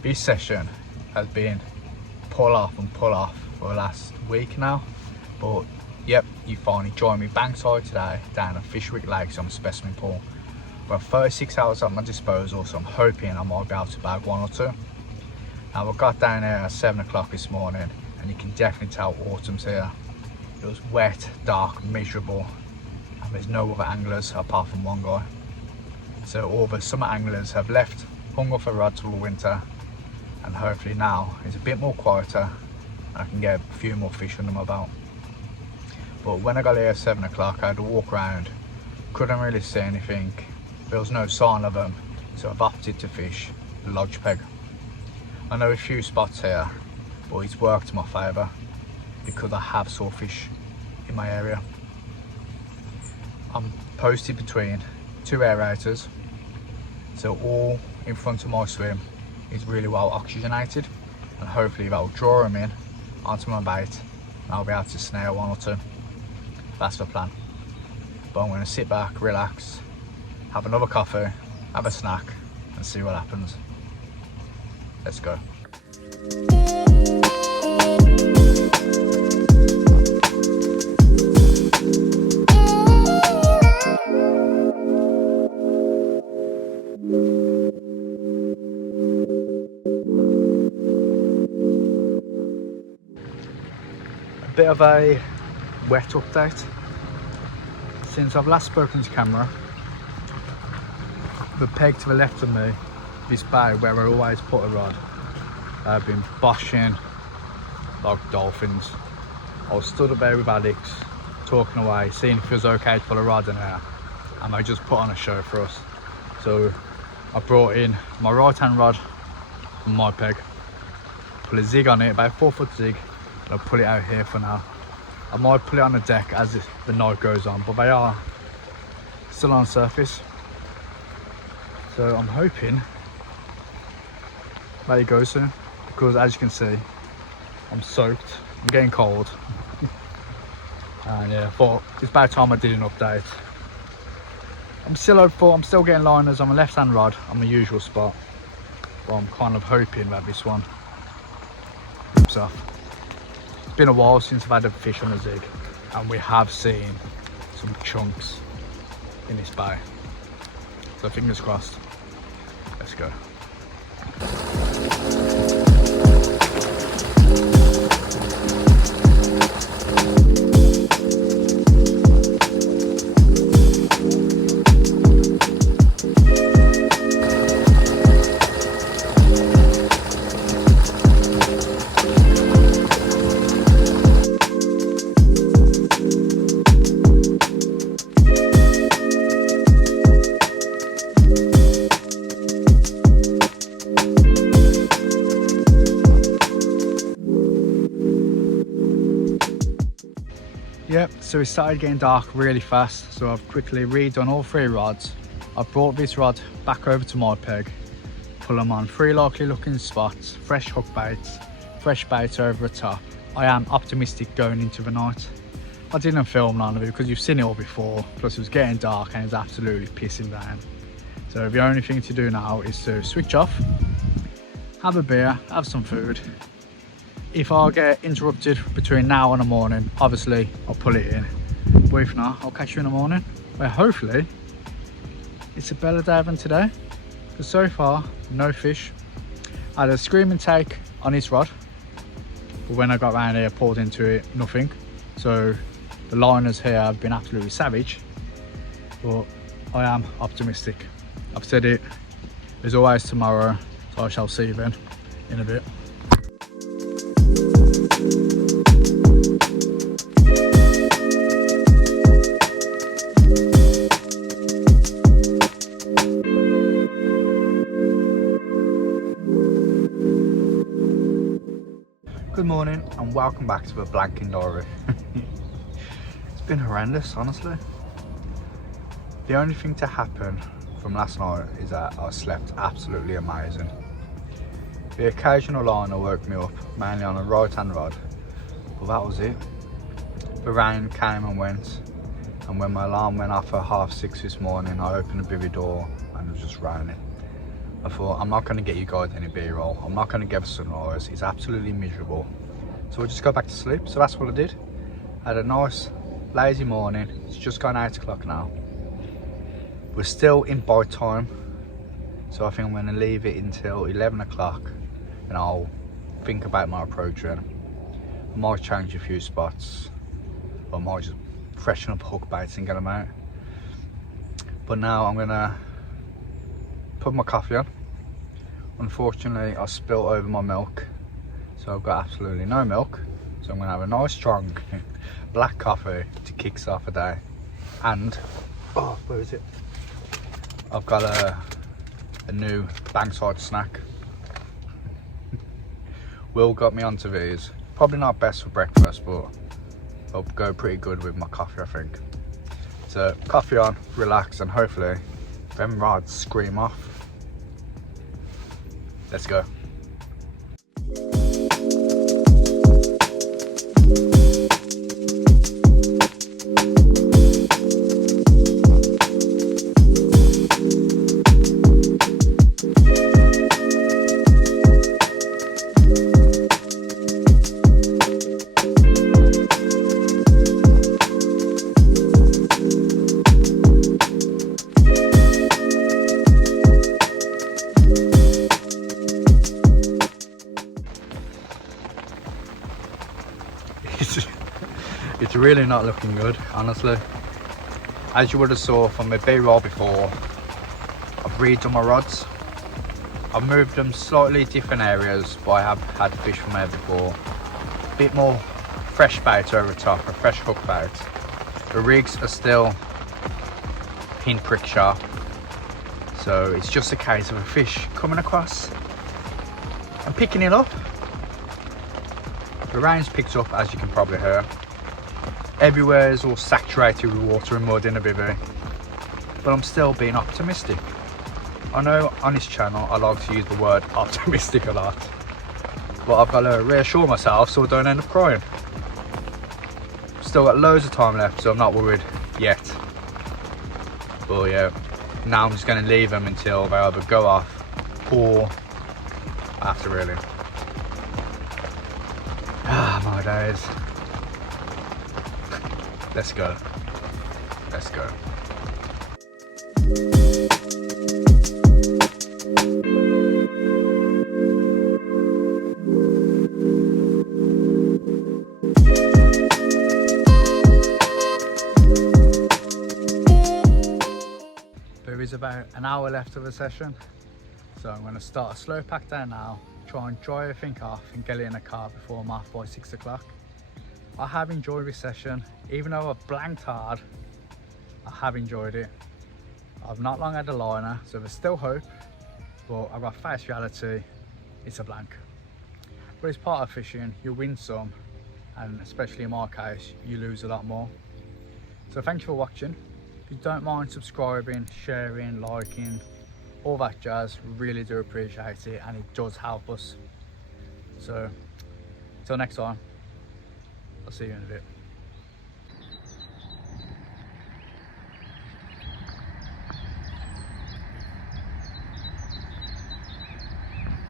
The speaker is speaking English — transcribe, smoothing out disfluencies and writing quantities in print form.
This session has been pull off and pull off for the last week now, but yep, you finally joined me bankside today down at Fishwick Lakes on the specimen pool. We've 36 hours at my disposal, so I'm hoping I might be able to bag one or two. Now, we got down here at 7 o'clock this morning, and you can definitely tell autumn's here. It was wet, dark, miserable, and there's no other anglers apart from one guy. So all the summer anglers have left, hung off a rod till the winter, and hopefully now it's a bit more quieter and I can get a few more fish under my belt. But when I got here at 7 o'clock, I had to walk around, couldn't really see anything. There was no sign of them, so I've opted to fish the lodge peg. I know a few spots here, but it's worked to my favour because I have sawfish in my area. I'm posted between two aerators, so all in front of my swim is really well oxygenated, and hopefully that will draw them in onto my bait and I'll be able to snare one or two. That's the plan. But I'm going to sit back, relax, have another coffee, have a snack and see what happens. Let's go. Bit of a wet update. Since I've last spoken to camera, the peg to the left of me, this bay where I always put a rod, I've been boshing like dolphins. I was stood about with Alex, talking away, seeing if it was okay to put a rod in there, and they just put on a show for us. So I brought in my right hand rod and my peg, put a zig on it, about a 4-foot zig. I'll pull it out here for now. I might put it on the deck as the night goes on, but they are still on the surface. So I'm hoping that it goes soon, because as you can see, I'm soaked, I'm getting cold. And yeah, I thought it's about time I did an update. I'm still hopeful, I'm still getting liners on my left hand rod on my usual spot, but I'm kind of hoping that this one rips off. It's been a while since I've had a fish on a zig, and we have seen some chunks in this bay. So fingers crossed. Let's go. Yep, so it started getting dark really fast, so I've quickly redone all 3 rods. I've brought this rod back over to my peg, pull them on 3 likely looking spots, fresh hook baits, fresh baits over the top. I am optimistic going into the night. I didn't film none of it because you've seen it all before, plus it was getting dark and it was absolutely pissing down. So the only thing to do now is to switch off, have a beer, have some food. If I get interrupted between now and the morning, obviously I'll pull it in. But if not, I'll catch you in the morning, where hopefully it's a better day than today. Because so far, no fish. I had a screaming take on his rod, but when I got round here, pulled into it, nothing. So the liners here have been absolutely savage, but I am optimistic. I've said it, there's always tomorrow, so I shall see you then in a bit. Good morning and welcome back to the blanking diary. It's been horrendous, honestly. The only thing to happen from last night is that I slept absolutely amazing. The occasional liner woke me up, mainly on a right hand rod, but that was it. The rain came and went, and when my alarm went off at 6:30 this morning, I opened the bivvy door and it was just raining. I thought, I'm not going to get you guys any B-roll. I'm not going to get a sunrise. It's absolutely miserable. So we'll just go back to sleep. So that's what I did. I had a nice lazy morning. It's just gone 8 o'clock now. We're still in bite time. So I think I'm going to leave it until 11 o'clock and I'll think about my approach then. I might change a few spots. Or I might just freshen up hook baits and get them out. But now I'm going to put my coffee on. Unfortunately, I spilled over my milk, so I've got absolutely no milk. So I'm gonna have a nice strong black coffee to kick us off a day. And oh, where is it? I've got a new bankside snack. Will got me onto these. Probably not best for breakfast, but they'll go pretty good with my coffee, I think. So coffee on, relax, and hopefully them rods scream off. Let's go. It's really not looking good, honestly. As you would have saw from my B-roll before, I've redone my rods. I've moved them slightly different areas, but I have had fish from there before. A bit more fresh bait over the top, a fresh hook bait. The rigs are still pinprick sharp, so it's just a case of a fish coming across and picking it up. The rain's picked up, as you can probably hear. Everywhere is all saturated with water and mud in a bivvy, but I'm still being optimistic. I know on this channel I like to use the word optimistic a lot, but I've got to reassure myself so I don't end up crying. Still got loads of time left, so I'm not worried yet. But yeah, now I'm just going to leave them until they either go off or I have to reel in. Ah, my days. Let's go. Let's go. There is about an hour left of the session, so I'm going to start a slow pack down now, try and dry everything off and get it in a car before I'm off by 6 o'clock. I have enjoyed this session, even though I've blanked hard. I have enjoyed it. I've not long had a liner, so there's still hope, but I've got to face reality, it's a blank. But it's part of fishing, you win some, and especially in my case, you lose a lot more. So thank you for watching. If you don't mind subscribing, sharing, liking, all that jazz, really do appreciate it, and it does help us. So until next time, I'll see you in a bit.